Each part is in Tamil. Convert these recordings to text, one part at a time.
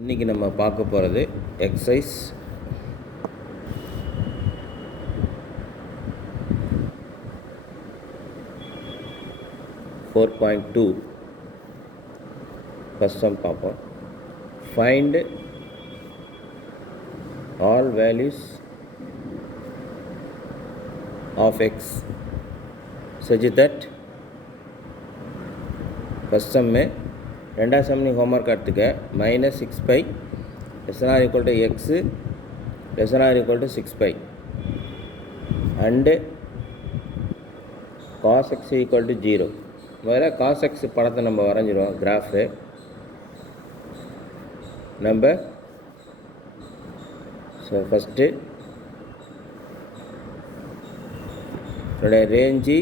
இன்றைக்கி நம்ம பார்க்க போகிறது எக்ஸசைஸ் 4.2 ஃபர்ஸ்ட் சம் பார்ப்போம். Find all values of X such that first sum ரெண்டாவது சம் நீ ஹோம்ஒர்க் எடுத்துக்க. -6π ≤ x ≤ 6π அண்டு cos x = 0. முதல்ல cos x படத்தை நம்ம வரைஞ்சிடுவோம். கிராஃபு நம்ம ஃபஸ்ட்டு என்னுடைய ரேஞ்சு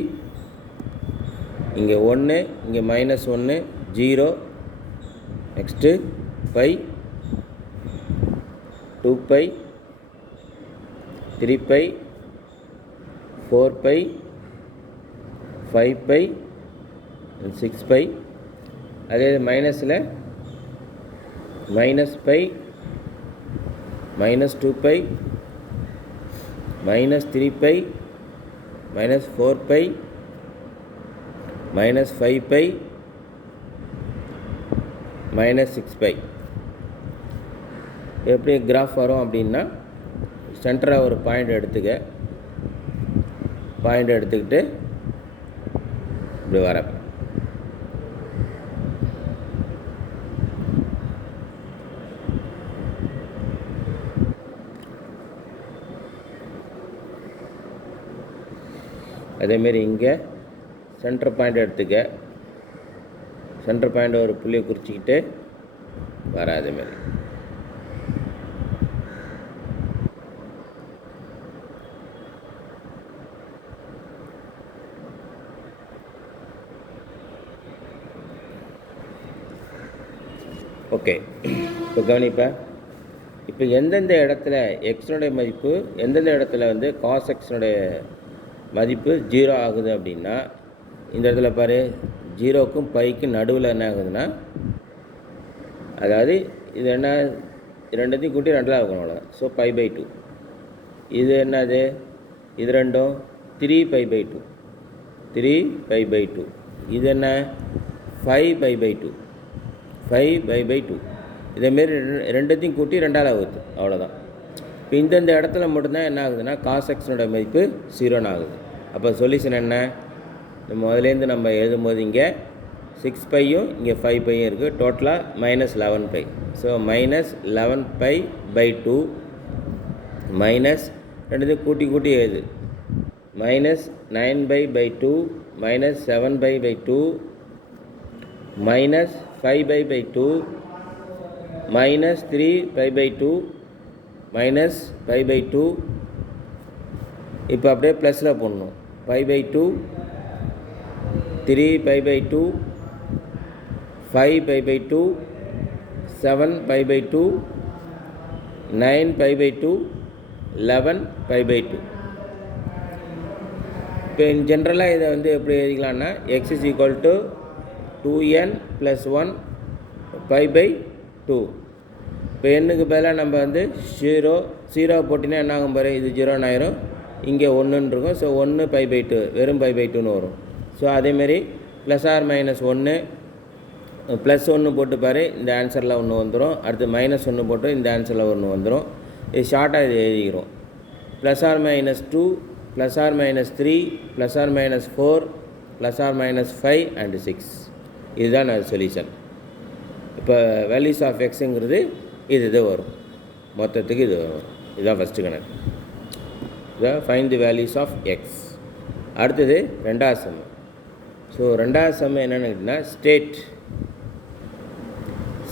இங்கே 1, இங்கே -1, 0, நெக்ஸ்ட்டு பை, 2π, 3π, 4π, 5π, 6π. அதே மைனஸில் -π, -2π, -3π, -4π, -5π, -6π. எப்படி கிராஃப் வரும் அப்படின்னா, சென்டராக ஒரு பாயிண்ட் எடுத்துக்கிட்டு இப்படி வர அதேமாரி இங்கே சென்டர் பாயிண்ட் எடுத்துக்க. சென்டர் பாயிண்ட் ஒரு புள்ளியை குறிச்சிக்கிட்டு வர. அதேமாரி ஓகே. இப்போ கவனிப்பேன். இப்போ எந்தெந்த இடத்துல எக்ஸனுடைய மதிப்பு, எந்தெந்த இடத்துல வந்து காஸ் எக்ஸனுடைய மதிப்பு 0 ஆகுது அப்படின்னா, இந்த இடத்துல பாரு, 0க்கும் பைக்கும் நடுவில் என்ன ஆகுதுன்னா, அதாவது இது என்ன, ரெண்டுத்தையும் கூட்டி 2 ஆகணும், அவ்வளோதான். ஸோ π/2. இது என்னது, இது ரெண்டும் 3π/2, 3π/2. இது என்ன, 5π/2, 5π/2. இதேமாரி ரெண்டுத்தையும் கூட்டி 2 ஆகுது, அவ்வளோதான். இப்போ இந்தந்த இடத்துல மட்டும்தான் என்ன ஆகுதுன்னா காஸ் எக்ஸனுடைய மதிப்பு 0 ஆகுது. அப்போ சொல்யூஷன் என்ன, முதலேருந்து நம்ம எழுதும்போது இங்கே 6πயும் இங்கே 5πயும் இருக்குது. டோட்டலாக -11π. ஸோ -11π/2 மைனஸ் ரெண்டுத்தையும் கூட்டி எழுது, -9π/2 -7π/2 -5π/2 -3π/2 -π/2. இப்போ அப்படியே ப்ளஸில் போடணும். π/2, 3π/2, 5π/2, 7π/2, 9π/2, 11π/2. இப்போ ஜென்ரலாக இதை வந்து எப்படி எழுதிக்கலான்னா, x = 2n + 1 π/2. இப்போ எண்ணுக்கு பதிலாக நம்ம வந்து 0 போட்டினா என்ன ஆகும் பாரு, இது 0 ஆயிரும், இங்கே 1 இருக்கும். ஸோ 1 π/2, வெறும் π/2ன்னு வரும். ஸோ அதேமாரி +or-1, +1 போட்டு பாரு, இந்த ஆன்சரில் ஒன்று வந்துடும். அடுத்து -1 போட்டு இந்த ஆன்சரில் ஒன்று வந்துடும். இது ஷார்ட்டாக இது எழுதிக்கிறோம். +or-2, +or-3, +or-4, +or-5 and 6. இதுதான் அது சொல்யூஷன். இப்போ வேல்யூஸ் ஆஃப் எக்ஸுங்கிறது இது வரும், மொத்தத்துக்கு இது வரும். இதுதான் ஃபஸ்ட்டு கணக்கு. இதான் find the values of x. அடுத்தது ரெண்டாவது சம். ஸோ ரெண்டாவது சம் என்னென்னு கேட்டிங்கன்னா,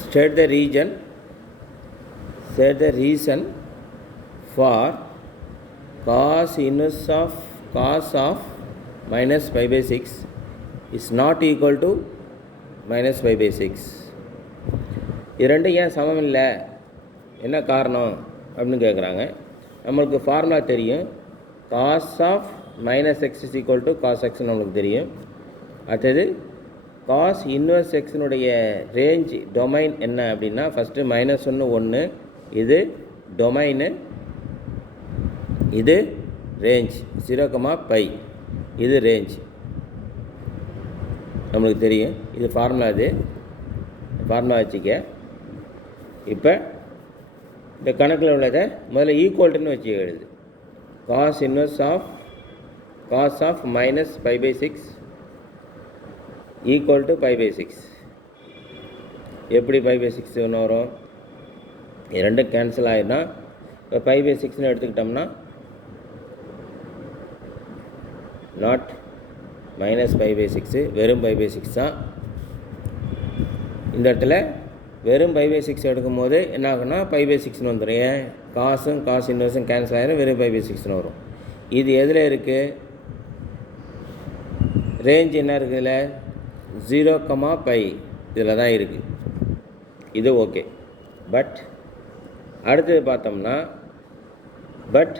state the reason for cos inverse of cos of -π/6 is not equal to -π/6. இது ரெண்டும் ஏன் சமம் இல்லை, என்ன காரணம் அப்படின்னு கேட்குறாங்க. நம்மளுக்கு ஃபார்முலா தெரியும். cos of -x = cos x நம்மளுக்கு தெரியும். அடுத்தது காஸ் இன்வர்ஸ் எக்ஸினுடைய ரேஞ்ச் டொமைன் என்ன அப்படின்னா ஃபஸ்ட்டு -1 1, இது டொமைனு, இது ரேஞ்ச் 0, இது ரேஞ்ச் நம்மளுக்கு தெரியும். இது ஃபார்முலா, இது ஃபார்முலா வச்சுக்க. இப்போ இந்த கணக்கில் உள்ளதை முதல்ல ஈக்குவல்ட்டுன்னு வச்சு எழுது. Cos inverse of cos of minus π/6 equal to π/6. எப்படி π/6 ஒன்று வரும்? ரெண்டும் கேன்சல் ஆகிடும்னா இப்போ π/6ன்னு எடுத்துக்கிட்டோம்னா நாட் மைனஸ் π/6, வெறும் π/6 தான். இந்த இடத்துல வெறும் π/6 எடுக்கும் போது என்ன ஆகும்னா π/6ன்னு வந்துடும். ஏன்? காசும் காஸ் இன்வர்ஸும் கேன்சல் ஆகிடும், வெறும் π/6ன்னு வரும். இது எதில் இருக்குது? ரேஞ்ச் என்ன இருக்குதுல? 0, இதில் தான் இருக்குது. இது ஓகே. பட் அடுத்தது பார்த்தோம்னா but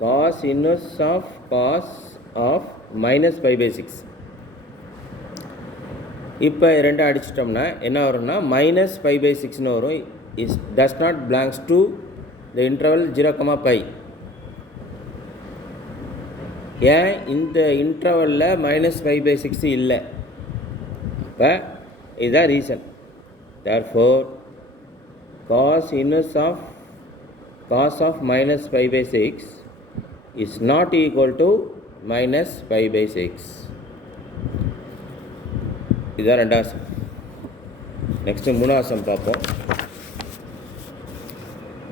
cos inverse of cos of minus π/6. இப்போ ரெண்டும் அடிச்சிட்டோம்னா என்ன வரும்னா மைனஸ் π/6ன்னு வரும். Is does not belongs to the interval 0, ஏன் இந்த இன்டர்வலில் மைனஸ் π/6 இல்லை? இப்போ இதுதான் reason. Therefore cos inverse of cos of minus π/6 is not equal to minus π/6. இதுதான் ரெண்டாவது சம். நெக்ஸ்ட்டு மூணாவது சம் பார்ப்போம்.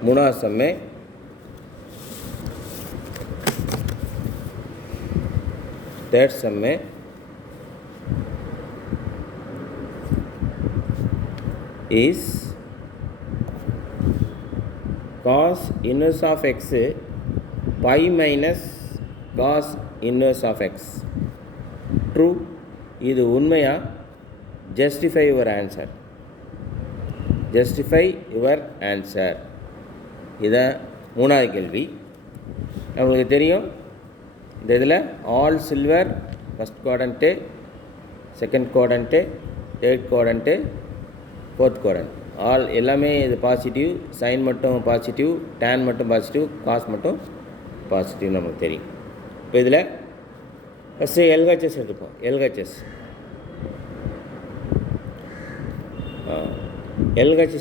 மூணாவது சம்மே third sum में is cos inverse of x pi minus cos inverse of x. True. இது உண்மையா? Justify your answer. Justify your answer. இதான் மூணாவது கேள்வி. நம்மளுக்கு தெரியும் இந்த இதில் all silver first quadrant, second quadrant, third quadrant, fourth quadrant, all எல்லாமே இது பாசிட்டிவ். சைன் மட்டும் பாசிட்டிவ், டேன் மட்டும் பாசிட்டிவ், காஸ் மட்டும் பாசிட்டிவ் நமக்கு தெரியும். இப்போ இதில் ஃபஸ்ட்டு எல்ஹெச்எஸ் எடுத்துப்போம். எல்ஹெச்எஸ்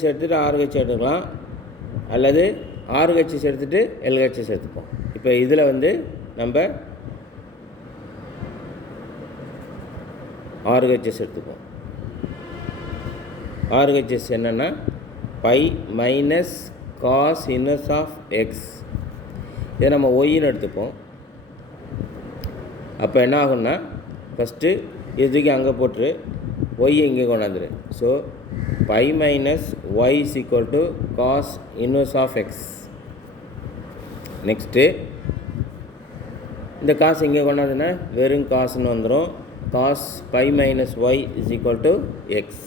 எடுத்துகிட்டு ஆர்ஹெச் எடுத்துக்கலாம், அல்லது ஆர்ஹெச்எஸ் எடுத்துகிட்டு எல்ஹெச்எஸ் எடுத்துப்போம். இப்போ இதில் வந்து நம்ம ஆர்ஹெச்எஸ் எடுத்துப்போம். ஆர்ஹெச்எஸ் என்னென்னா pi minus cos inverse of x. இதை நம்ம ஒய்ன்னு எடுத்துப்போம். அப்போ என்ன ஆகும்னா ஃபஸ்ட்டு இதுக்கு அங்கே போட்டுரு, ஒய் இங்கே கொண்டாந்துரு. So pi minus Y is equal to cos inverse of X. Next இந்த காசு இங்கே கொண்டாந்துன்னா வெறும் காசுன்னு வந்துடும். Cos pi minus Y is equal to X.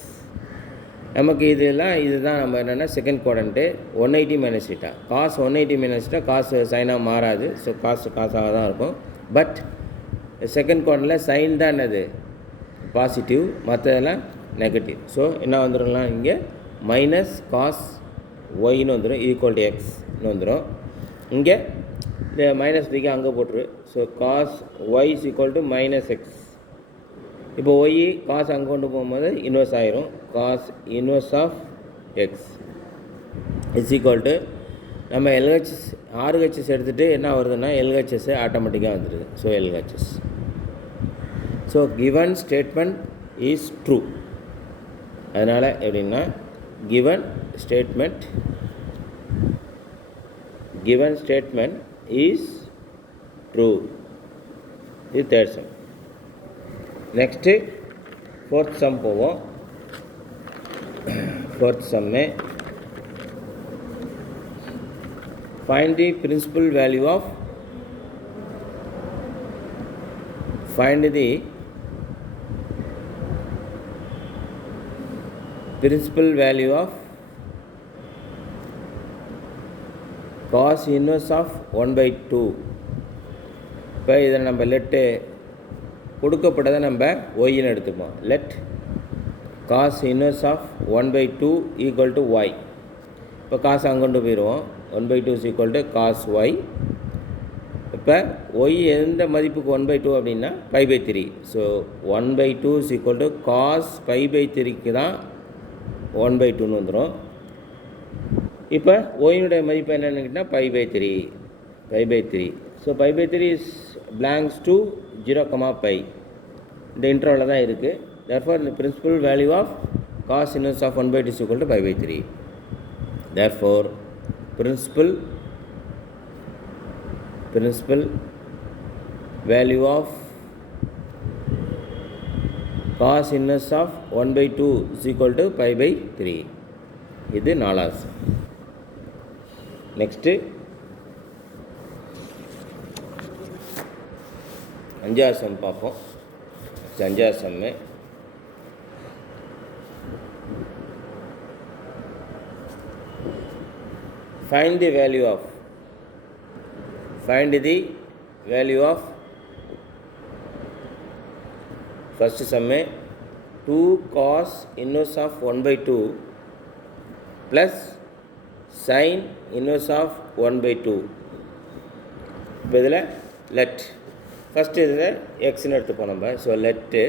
நமக்கு இதெல்லாம் இதுதான் நம்ம என்னென்னா second quadrant 180 minus θ. Cos 180 minus θ, cos சைனாக மாறாது. ஸோ காசாக தான் இருக்கும். பட் செகண்ட் குவாட்ரண்ட்டில் சைன் தான் என்னது பாசிட்டிவ், மற்றதெல்லாம் நெகட்டிவ். ஸோ என்ன வந்துடும்லாம் இங்கே மைனஸ் காஸ் ஒய்ன்னு வந்துடும், ஈக்குவல் டு எக்ஸ்ன்னு வந்துடும். இங்கே இந்த மைனஸ் டிக்கு அங்கே போட்டுரு. So cos Y is equal to minus X. இப்போ ஒய் காசு அங்கே கொண்டு போகும்போது இன்வெர்ஸ் ஆயிரும். Cos inverse of X is equal to நம்ம எல்ஹெச்எஸ் ஆர்ஹெச்எஸ் எடுத்துகிட்டு என்ன வருதுன்னா எல்ஹெச்எஸ் ஆட்டோமேட்டிக்காக வந்துடுது. So LHS. So given statement is true. அதனால் எப்படின்னா கிவன் ஸ்டேட்மெண்ட் is true. இது third sum. Next fourth sum போவோம். ஃபோர்த் சம்மே find the principal value of cos inverse of 1/2. இப்போ இதை நம்ம லெட்டு கொடுக்கப்பட்டதை நம்ம ஒய்ன்னு எடுத்துப்போம். Let cos inverse of 1/2 equal to Y. இப்போ காசு அங்கொண்டு போயிடுவோம். 1/2 is equal to cos Y. இப்போ ஒய் எந்த மதிப்புக்கு 1/2 அப்படின்னா π/3. So 1/2 is equal to cos π/3க்கு தான் 1/2ன்னு வந்துடும். இப்போ ஒயினுடைய மதிப்பு என்னென்னு கேட்டால் π/3. So π/3 is belongs to 0, π. இந்த இன்டர்வலில் தான் இருக்குது. therefore the principal value of cos inverse of 1/2 is equal to π/3. therefore principal value of cos inverse of 1/2 is equal to π/3. இது 4வது. நெக்ஸ்ட்டு 5வது சம் பார்ப்போம். 5வது சம்மு find the value of first sum 2 cos inverse of 1/2 plus sin inverse of 1/2. இப்போ இதில் லெட் ஃபஸ்ட்டு இதில் எக்ஸ்ன்னு எடுத்துப்போம் நம்ம. So laddu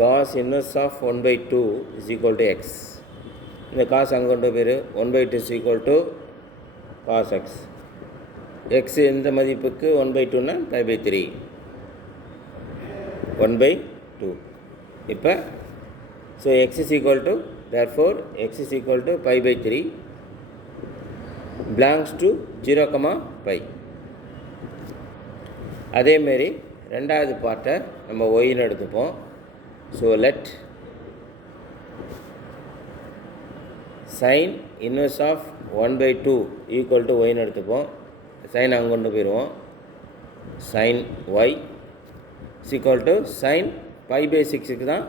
cos inverse of 1/2 is equal to x. இந்த காசு அங்கே கொண்டு போயிரு. 1/2 is equal to cos x. X எந்த மதிப்புக்கு 1/2ன்னா π/3. 1/2. இப்போ so x is equal to, therefore x is equal to π/3 belongs to 0, π. அதேமாரி ரெண்டாவது பார்ட்டை நம்ம ஒய்ன்னு எடுத்துப்போம். So let sin inverse of 1/2 equal to ஒய்ன்னு எடுத்துப்போம். சைன் அங்கே கொண்டு போயிடுவோம். sin y is equal to sin π/6க்கு தான்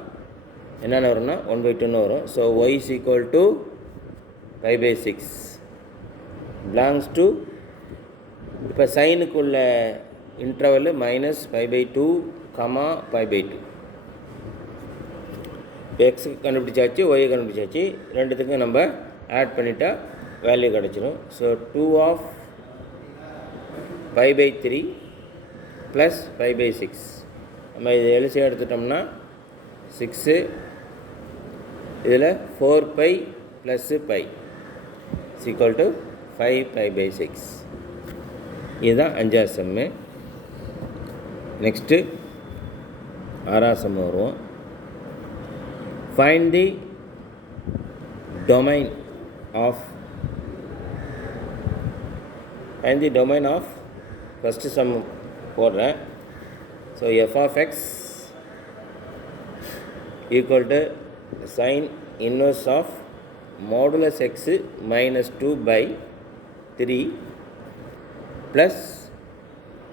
என்னென்ன வரும்னா 1/2ன்னு வரும். So y is equal to π/6 belongs to, இப்போ சைனுக்குள்ள இன்டர்வல் -π/2, π/2. இப்போ எக்ஸுக்கு கண்டுபிடிச்சாச்சு, ஒய்யை கண்டுபிடிச்சாச்சு. ரெண்டுத்துக்கும் நம்ம ஆட் பண்ணிட்டா வேல்யூ கிடச்சிரும். So 2 of π/3 plus π/6. நம்ம இது எல்சிஎம் எடுத்துட்டோம்னா 6, இதில் 4π ப்ளஸ் π இஸ் ஈக்குவல் டு 5π/6. இதுதான் 5வது சம்மு. நெக்ஸ்ட்டு 6வது சம்மு வருவோம். find the domain of first sum போடுறேன். So f of x equal to sin inverse of modulus x -2/3 plus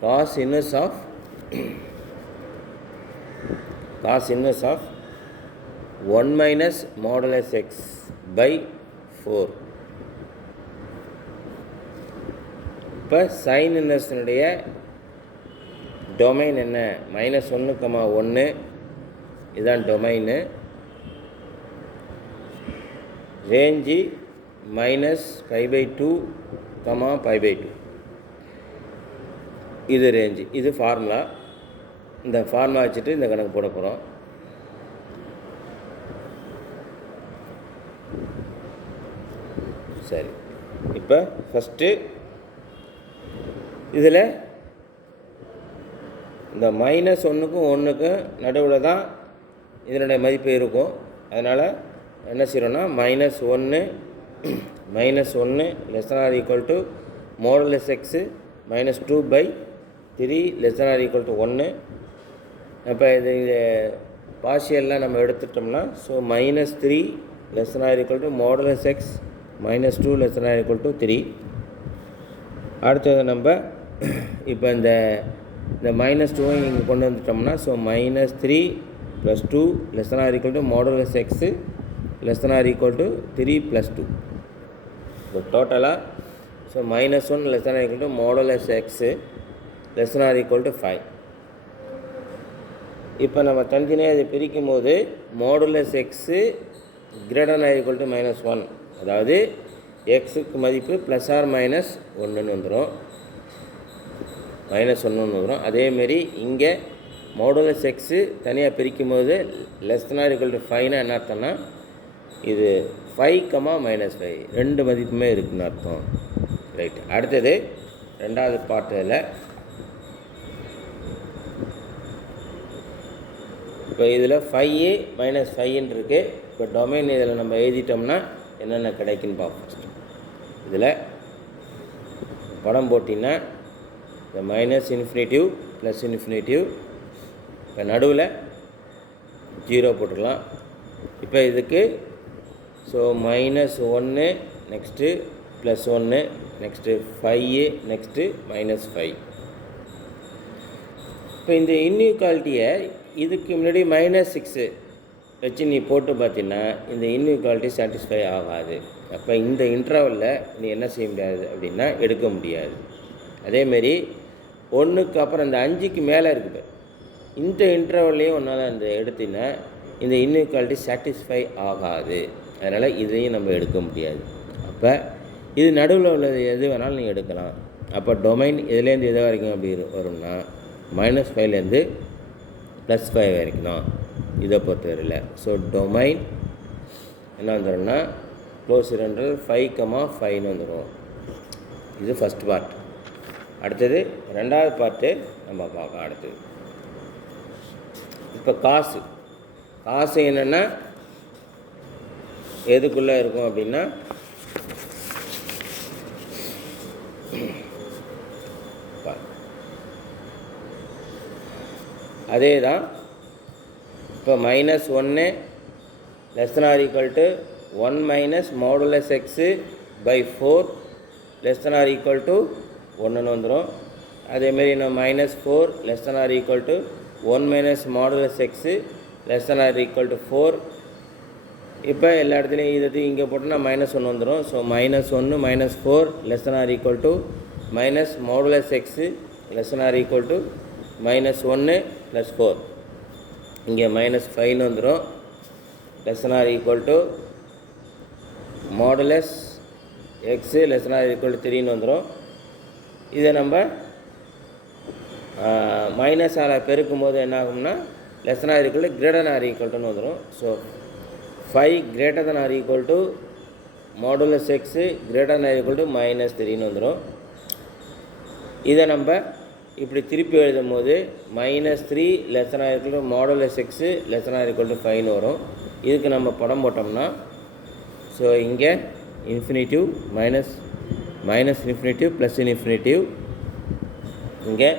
cos inverse of 1 minus modulus x by 4. இப்போ சைன் இன்வெர்ஸினுடைய டொமைன் என்ன? -1, 1 இதுதான் டொமைனு. ரேஞ்சு -π/2, π/2 இது ரேஞ்சு. இது ஃபார்முலா. இந்த ஃபார்முலா வச்சுட்டு இந்த கணக்கு போட போகிறோம். சரி, இப்போ ஃபஸ்ட்டு இதில் இந்த -1க்கும் 1க்கும் நடுவில் தான் இதனுடைய மதிப்பு இருக்கும். அதனால் என்ன செய்யறோம்னா -1 ≤ modulus x -2/3 ≤ 1. அப்போ இது பார்ஷியல்லாம் நம்ம எடுத்துட்டோம்னா ஸோ -3 ≤ modulus x -2 ≤ 3. அடுத்தது நம்ம இப்போ இந்த -2 இங்கே கொண்டு வந்துட்டோம்னா ஸோ -3 + 2 ≤ modulus x ≤ 3 + 2. இப்போ டோட்டலாக ஸோ -1 ≤ modulus x ≤ 5. இப்போ நம்ம தனித்தனியாக இதை பிரிக்கும் போது modulus x greater or equal to -1, அதாவது எக்ஸுக்கு மதிப்பு ±1ன்னு வந்துடும், -1ன்னு வந்துடும். அதேமாரி இங்கே மாடுலஸ் எக்ஸு தனியாக பிரிக்கும் போது <5 என்ன அர்த்தம்னா இது 5, -5 ரெண்டு மதிப்புமே இருக்குதுன்னு அர்த்தம். ரைட். அடுத்தது ரெண்டாவது பார்ட்டில் இப்போ இதில் 5a - 5ன்னு இருக்குது. இப்போ டொமைன் இதில் நம்ம எழுதிட்டோம்னா என்னென்ன கிடைக்குன்னு பார்ப்போம். இதில் படம் போட்டிங்கன்னா இந்த -∞, +∞, இப்போ நடுவில் 0 போட்டுக்கலாம். இப்போ இதுக்கு -1 நெக்ஸ்ட்டு +1 நெக்ஸ்ட்டு 5a நெக்ஸ்ட்டு -5. இப்போ இந்த இன்இக்வாலிட்டியை இதுக்கு முன்னாடி -6 வச்சு நீ போட்டு பார்த்தீங்கன்னா இந்த இன்இக்வாலிட்டி சாட்டிஸ்ஃபை ஆகாது. அப்போ இந்த இன்டர்வலில் நீ என்ன செய்ய முடியாது அப்படின்னா எடுக்க முடியாது. அதேமாரி 1க்கு அப்புறம் இந்த 5க்கு மேலே இருக்குது, இந்த இன்டர்வல்லையும் ஒன்றால் அந்த எடுத்திங்கன்னா இந்த இன்இக்வாலிட்டி சாட்டிஸ்ஃபை ஆகாது. அதனால் இதையும் நம்ம எடுக்க முடியாது. அப்போ இது நடுவில் உள்ளது எது வேணாலும் நீங்கள் எடுக்கலாம். அப்போ டொமைன் இதுலேருந்து எது வரைக்கும் அப்படி வரும்னா -5லேருந்து +5 வரைக்கும் தான் இதை பொறுத்தவரையில். ஸோ டொமைன் என்ன வந்துடும்னா க்ளோஸ்டு இன்டர்வல் 5, 5ன்னு வந்துடும். இது ஃபஸ்ட் பார்ட். அடுத்தது ரெண்டாவது பார்ட்டு நம்ம பார்க்கலாம். அடுத்தது இப்போ காசு என்னென்னா எதுக்குள்ளே இருக்கும் அப்படின்னா அதே தான். இப்போ -1 < ≤ 1 - x/4 < ≤ 1ன்னு வந்துடும். அதேமாரி நம்ம -4 < ≤ 1 - x < ≤ 4. இப்போ எல்லா இடத்துலையும் இது இங்கே போட்டோன்னா -1 வந்துடும். So -1 - 4 < ≤ x -1 + 4. இங்கே -5ன்னு வந்துடும். < ≤ x < ≤ 3ன்னு வந்துடும். இதை நம்ம மைனஸால் பெருக்கும் போது என்ன ஆகும்னா < > வந்துடும். ஸோ 5 > = x < < -3ன்னு வந்துடும். இதை நம்ம இப்படி திருப்பி எழுதும் போது -3 < x < 5ன்னு வரும். இதுக்கு நம்ம படம் போட்டோம்னா ஸோ இங்கே infinitive minus infinitive plus infinitive, இங்கே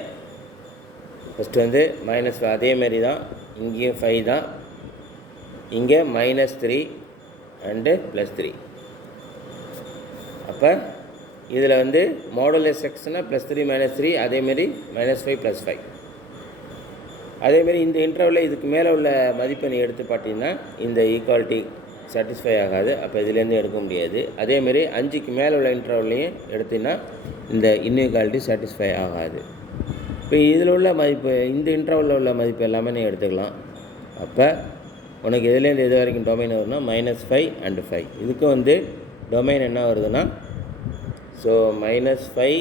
ஃபஸ்ட்டு வந்து -5 அதேமாரி தான், இங்கேயும் 5 தான், இங்கே -3 அண்டு +3. அப்போ இதில் வந்து xனால் +3 -3, அதேமாரி -5 +5. அதேமாரி இந்த இன்டர்வலில் இதுக்கு மேலே உள்ள மதிப்பை நீ எடுத்து பார்த்தீங்கன்னா இந்த ஈக்குவாலிட்டி சாட்டிஸ்ஃபை ஆகாது. அப்போ இதுலேருந்து எடுக்க முடியாது. அதேமாரி 5க்கு மேலே உள்ள இன்டர்வல்லையும் எடுத்திங்கன்னா இந்த இன்இக்வாலிட்டி சாட்டிஸ்ஃபை ஆகாது. இப்போ இதில் உள்ள மதிப்பு, இந்த இன்டர்வலில் உள்ள மதிப்பு எல்லாமே நீ எடுத்துக்கலாம். அப்போ உனக்கு எதுலேருந்து எது வரைக்கும் டொமைன் வருதுன்னா -5 அண்டு 5. இதுக்கும் வந்து டொமைன் என்ன வருதுன்னா ஸோ -5,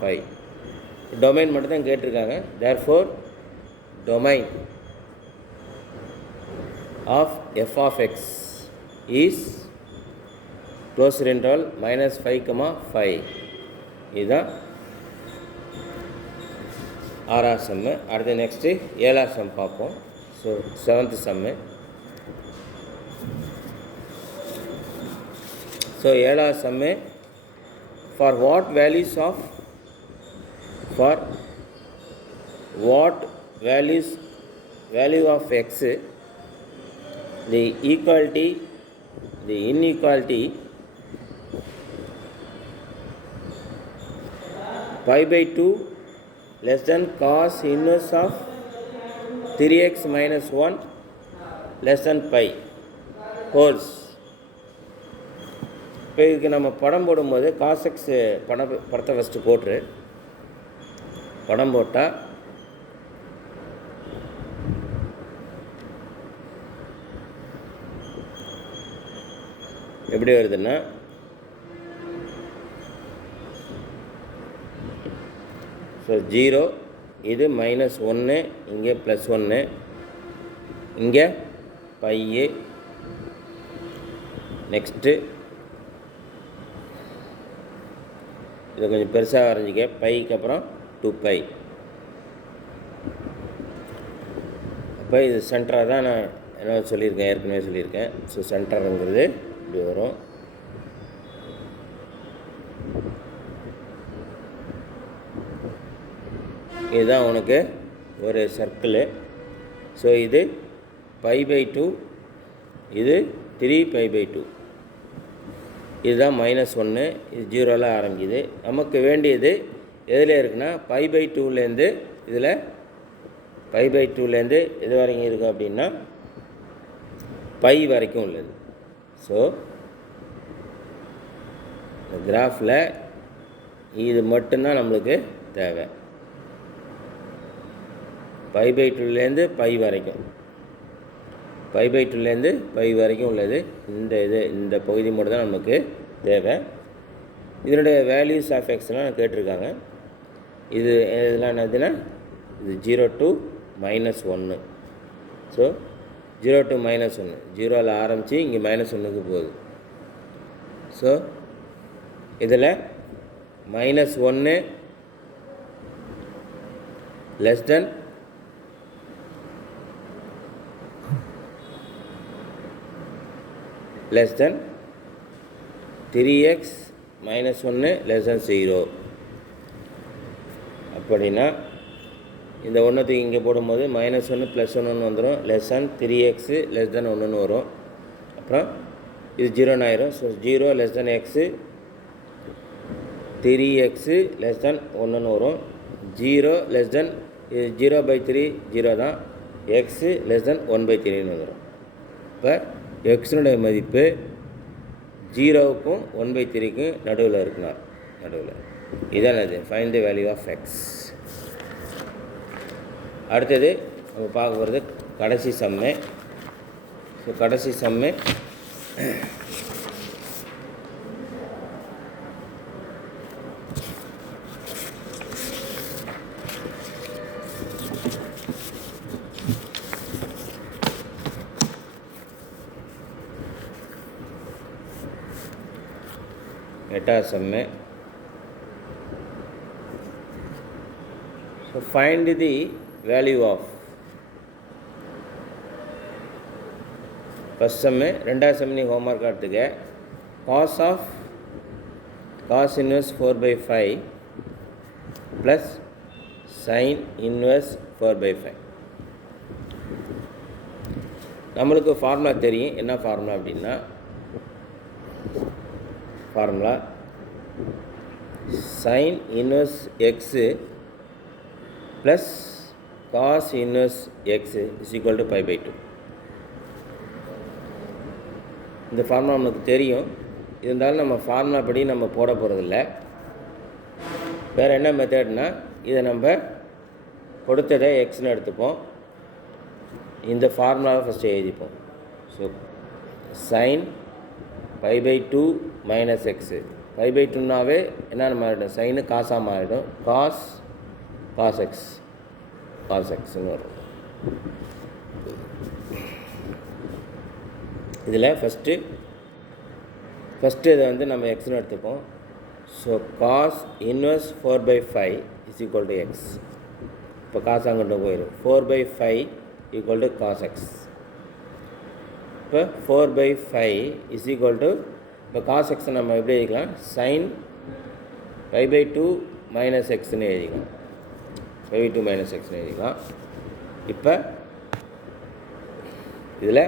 5 டொமைன் மட்டும் தான் கேட்டிருக்காங்க. Therefore domain of f of x is closed interval -5, 5. இதுதான் 6ஆவது சம்மு. அடுத்து நெக்ஸ்ட்டு 7ஆவது சம் பார்ப்போம். So 7th sum. ஸோ 7ஆவது sum, for what value of x the inequality π/2 less than cos inverse of 3x minus 1 less than pi wholes. இப்போ இதுக்கு நம்ம படம் போடும்போது cos x படத்தை ஃபஸ்ட்டு போட்டுரு. படம் போட்டால் எப்படி வருதுன்னா ஸோ 0 இது -1 இங்கே +1 இங்கே பை நெக்ஸ்ட்டு இதை கொஞ்சம் பெருசாக வரைஞ்சிக்க பைக்கு அப்புறம் 2π. அப்போ இது சென்டராக தான் நான் என்ன சொல்லியிருக்கேன், ஏற்கனவே சொல்லியிருக்கேன். ஸோ சென்டருங்கிறது இப்படி வரும். இதுதான் உனக்கு ஒரு சர்க்கிளு. ஸோ இது π/2, இது 3π/2. இதுதான் -1, இது 0ல் ஆரம்பிக்குது. நமக்கு வேண்டியது எதில் இருக்குன்னா π/2லேருந்து இதில் π/2லேருந்து இது வரைக்கும் இருக்குது அப்படின்னா பை வரைக்கும் உள்ளது. ஸோ இந்த கிராஃபில் இது மட்டும்தான் நம்மளுக்கு தேவை. π/2லேருந்து பை வரைக்கும், π/2லேருந்து பை வரைக்கும் உள்ளது. இந்த பகுதி மட்டும் தான் நமக்கு தேவை. இதனுடைய வேல்யூஸ் ஆஃப் எக்ஸ்லாம் கேட்டிருக்காங்க. இதெல்லாம் என்னதுன்னா இது 0 to -1. ஸோ 0 to -1, 0ல் ஆரம்பித்து இங்கே -1க்கு போகுது. ஸோ இதில் -1 less than less than 3x -1 less than 0. அப்படின்னா இந்த ஒன்றுத்துக்கு இங்கே போடும்போது -1 +1 வந்துடும். less than 3x less than 1 வரும். அப்புறம் இது 0 ஆயிரும். So 0 less than x, 3x less than 1 வரும். 0 less than 0/3 0 தான், x less than 1/3 வந்துடும். இப்போ எக்ஸினுடைய மதிப்பு 0க்கும் 1/3க்கும் நடுவில் இருக்குனார். நடுவில் இதான் அது find the value of x. அடுத்தது நம்ம பார்க்க போகிறது கடைசி சம்மை. ஸோ கடைசி சம்மை எட்டாவது சம்மை. So find the value of first sum. ரெண்டாவது சம்மு நீங்கள் ஹோம்ஒர்க் எடுத்துக்க. Cos inverse 4/5 plus sine inverse 4/5. நம்மளுக்கு ஃபார்முலா தெரியும். என்ன ஃபார்முலா அப்படின்னா formula sin inverse x plus cos inverse x is equal to π/2. இந்த ஃபார்முலா நமக்கு தெரியும். இருந்தாலும் நம்ம ஃபார்முலா படி நம்ம போட போகிறதில்ல. வேறு என்ன மெத்தட்னா இதை நம்ம கொடுத்ததை எக்ஸ்னு எடுத்துப்போம். இந்த ஃபார்முலாவை ஃபஸ்ட்டு எழுதிப்போம். So sine π/2 minus x. π/2னாவே என்னென்ன மாறிடும், சைனு காசாக மாறிடும். காஸ் எக்ஸ்ன்னு வரும். இதில் ஃபஸ்ட்டு இதை வந்து நம்ம எக்ஸ்னு எடுத்துப்போம். So cos inverse 4/5 is equal to x. இப்போ காசு அங்கிட்ட போயிடும். 4/5 ஈக்குவல் டு காஸ் எக்ஸ். இப்போ 4/5 இஸ் ஈக்குவல் டு, இப்போ காஸ் எக்ஸை நம்ம எப்படி எழுதிக்கலாம், சைன் π/2 மைனஸ் எக்ஸ்ன்னு எழுதிக்கலாம். π/2 மைனஸ் எக்ஸ்ன்னு எழுதிக்கலாம். இப்போ இதில்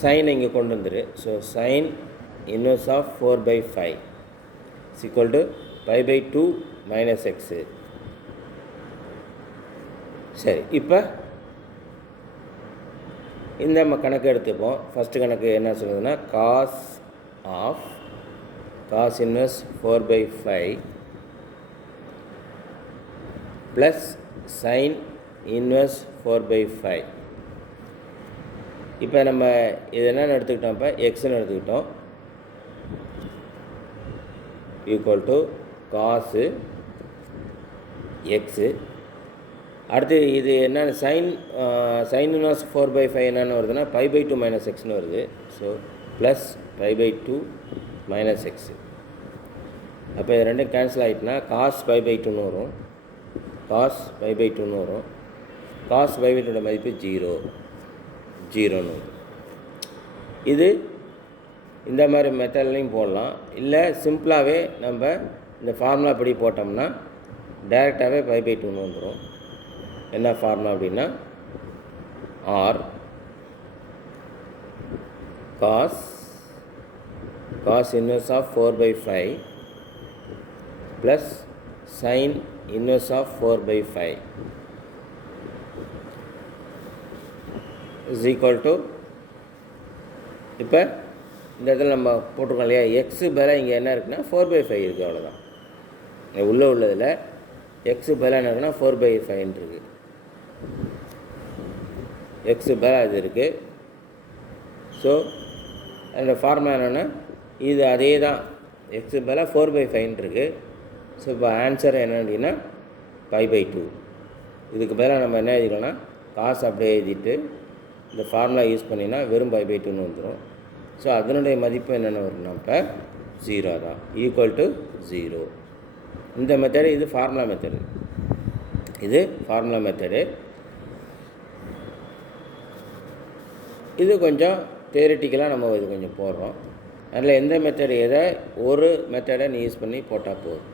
சைன் இங்கே கொண்டு வந்துரு. So sine inverse of 4/5 is equal to π/2 minus x. சரி, இப்போ இந்த நம்ம கணக்கு எடுத்துப்போம். ஃபஸ்ட்டு கணக்கு என்ன சொல்லுதுன்னா cos inverse 4/5 plus sine inverse 4/5. இப்போ நம்ம இது என்னென்னு எடுத்துக்கிட்டோம், இப்போ எக்ஸ்ன்னு எடுத்துக்கிட்டோம், ஈக்குவல் டு காசு எக்ஸு. அடுத்து இது என்னென்ன சைன் இன்வெர்ஸ் 4/5 என்னென்னு வருதுன்னா π/2 மைனஸ் எக்ஸ்னு வருது. So plus π/2 minus x. அப்போ இது ரெண்டும் கேன்சல் ஆகிட்டுனா காஸ் π/2ன்னு வரும், காஸ் π/2ன்னு வரும். காஸ் π/2 மதிப்பு 0ன்னு வரும். இது இந்த மாதிரி மெத்தட்லையும் போடலாம். இல்லை சிம்பிளாகவே நம்ம இந்த ஃபார்முலா படி போட்டோம்னா டைரெக்டாகவே π/2ன்னு வந்துடும். என்ன ஃபார்முலா அப்படின்னா or cos inverse of 4/5 plus sine inverse of 4/5 is equal to, இப்போ இந்த இடத்துல நம்ம போட்டிருக்கோம் இல்லையா, எக்ஸு பதிலாக இங்கே என்ன இருக்குன்னா 4/5 இருக்குது, அவ்வளோதான். உள்ளதில் எக்ஸு பதிலாக என்ன இருக்குன்னா 4/5 இருக்குது. எக்ஸு பதிலாக இது இருக்குது. ஸோ அந்த ஃபார்முலா என்னென்னா இது அதே தான், எக்ஸு பதிலாக 4/5 இருக்குது. ஸோ இப்போ ஆன்சர் என்ன அப்படின்னா π/2. இதுக்கு பதிலாக நம்ம என்ன எழுதிக்கலாம்னா காசு அப்படியே எழுதிட்டு இந்த ஃபார்முலா யூஸ் பண்ணினா வெறும் π/2ன்னு வந்துடும். ஸோ அதனுடைய மதிப்பு என்னென்ன வரும்னா இப்போ 0 தான், ஈக்குவல் டு 0. இந்த மெத்தடு இது ஃபார்முலா மெத்தடு, இது ஃபார்முலா மெத்தடு. இது கொஞ்சம் தியரிட்டிக்கலாக நம்ம இது கொஞ்சம் போடுறோம். அதில் எந்த மெத்தடு எதை ஒரு மெத்தடை நீ யூஸ் பண்ணி போட்டால் போதும்.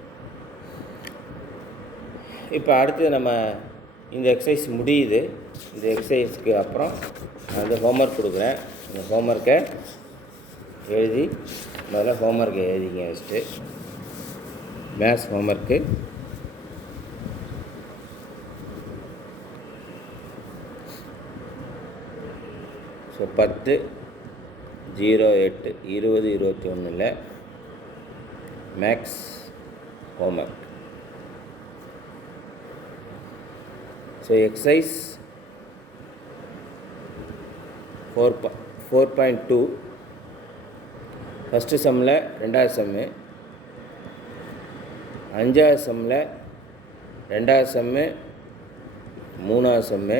இப்போ அடுத்து நம்ம இந்த எக்ஸசைஸ் முடியுது. இந்த எக்ஸசைஸ்க்கு அப்புறம் நான் வந்து ஹோம்ஒர்க் கொடுக்குறேன். இந்த ஹோம்ஒர்க்கை எழுதி முதல்ல ஹோம்ஒர்க்கை எழுதிங்க. First maths homework so 10/08/2021 maths homework. So exercise 4.2 first சம்மில் 2வது சம்மு, 5வது சம்மில் 2வது சம்மு, 3வது சம்மு,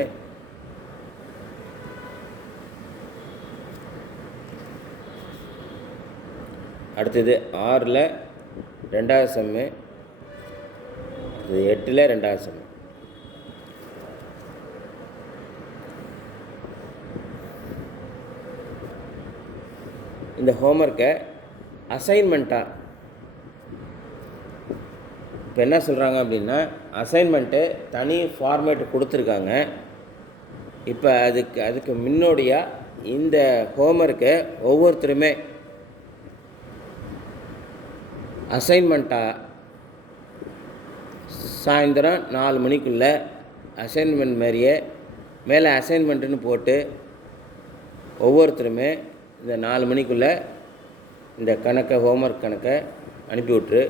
அடுத்தது 6ல் 2வது சம்மு, 8ல் 2வது சம்மு. இந்த ஹோம்ஒர்க்கை அசைன்மெண்ட்டாக இப்போ என்ன சொல்கிறாங்க அப்படின்னா, அசைன்மெண்ட்டு தனி ஃபார்மேட் கொடுத்துருக்காங்க. இப்போ அதுக்கு முன்னோடியாக இந்த ஹோம்ஒர்க்கை ஒவ்வொருத்தருமே அசைன்மெண்ட்டாக சாயந்தரம் 4 மணிக்குள்ளே அசைன்மெண்ட் மாதிரியே மேலே அசைன்மெண்ட்டுன்னு போட்டு ஒவ்வொருத்தருமே இந்த 4 மணிக்குள்ளே இந்த கணக்கை ஹோம்ஒர்க் கணக்கை அனுப்பி விட்ரு.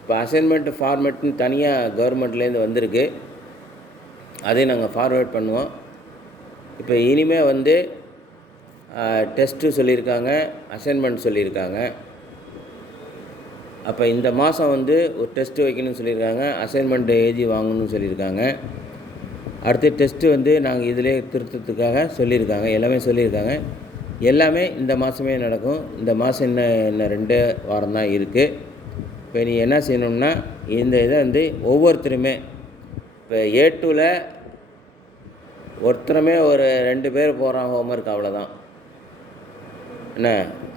இப்போ அசைன்மெண்ட்டு ஃபார்மேட்னு தனியாக கவர்மெண்ட்லேருந்து வந்திருக்கு, அதையும் நாங்கள் ஃபார்வேர்ட் பண்ணுவோம். இப்போ இனிமேல் வந்து டெஸ்ட்டு சொல்லியிருக்காங்க, அசைன்மெண்ட் சொல்லியிருக்காங்க. அப்போ இந்த மாதம் வந்து ஒரு டெஸ்ட்டு வைக்கணும்னு சொல்லியிருக்காங்க, அசைன்மெண்ட்டை எழுதி வாங்கணும்னு சொல்லியிருக்காங்க. அடுத்து டெஸ்ட்டு வந்து நாங்கள் இதிலே திருத்தத்துக்காக சொல்லியிருக்காங்க, எல்லாமே சொல்லியிருக்காங்க. எல்லாமே இந்த மாதமே நடக்கும். இந்த மாதம் இன்னும் 2 வாரம் தான் இருக்குது. இப்போ நீ என்ன செய்யணும்னா இந்த இதை வந்து ஒவ்வொருத்தருமே இப்போ A2ல் ஒருத்தருமே ஒரு 2 பேர் போகிறான் ஹோம்ஒர்க், அவ்வளோதான். என்ன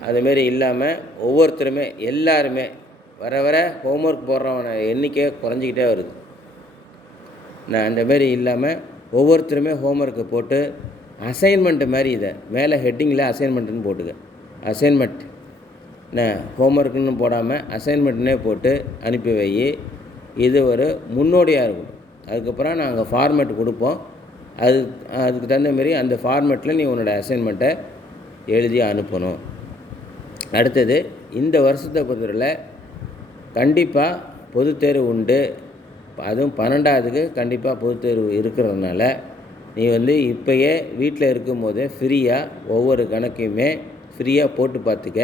அதுமாரி இல்லாமல் ஒவ்வொருத்தருமே எல்லாருமே வர வர ஹோம்ஒர்க் போடுறவன எண்ணிக்கை குறைஞ்சிக்கிட்டே வருது. நான் அந்தமாரி இல்லாமல் ஒவ்வொருத்தருமே ஹோம்ஒர்க்கை போட்டு அசைன்மெண்ட்டு மாதிரி இதை மேலே ஹெட்டிங்கில் அசைன்மெண்ட்டுன்னு போட்டுக்க. அசைன்மெண்ட் என்ன ஹோம்ஒர்க்குன்னு போடாமல் அசைன்மெண்ட்னே போட்டு அனுப்பி வை. இது ஒரு முன்னோடியாக இருக்கும். அதுக்கப்புறம் நாங்கள் ஃபார்மேட் கொடுப்போம். அதுக்கு தகுந்த மாரி அந்த ஃபார்மேட்டில் நீ உன்னோட அசைன்மெண்ட்டை எழுதி அனுப்பணும். அடுத்தது இந்த வருஷத்தை பொறுத்தவரையில் கண்டிப்பாக பொதுத்தேர்வு உண்டு. அதுவும் 12வதுக்கு கண்டிப்பாக பொதுத் தேர்வு இருக்கிறதுனால நீ வந்து இப்போயே வீட்டில் இருக்கும்போதே ஃப்ரீயாக ஒவ்வொரு கணக்கையுமே ஃப்ரீயாக போட்டு பார்த்துக்க.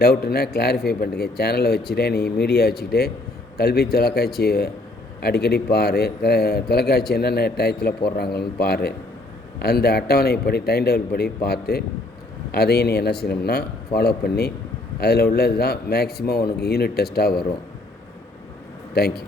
டவுட்டுன்னா கிளாரிஃபை பண்ணிக்க. சேனலை வச்சுட்டே நீ மீடியா வச்சுக்கிட்டு கல்வி தொலைக்காட்சி அடிக்கடி பாரு. தொலைக்காட்சி என்னென்ன டயத்தில் போடுறாங்கன்னு பாரு. அந்த அட்டவணைப்படி டைம் டேபிள் படி பார்த்து அதையும் நீ என்ன செய்யணும்னா ஃபாலோ பண்ணி அதில் உள்ளது தான் மேக்ஸிமம் உனக்கு யூனிட் டெஸ்ட்டாக வரும். தேங்க்யூ.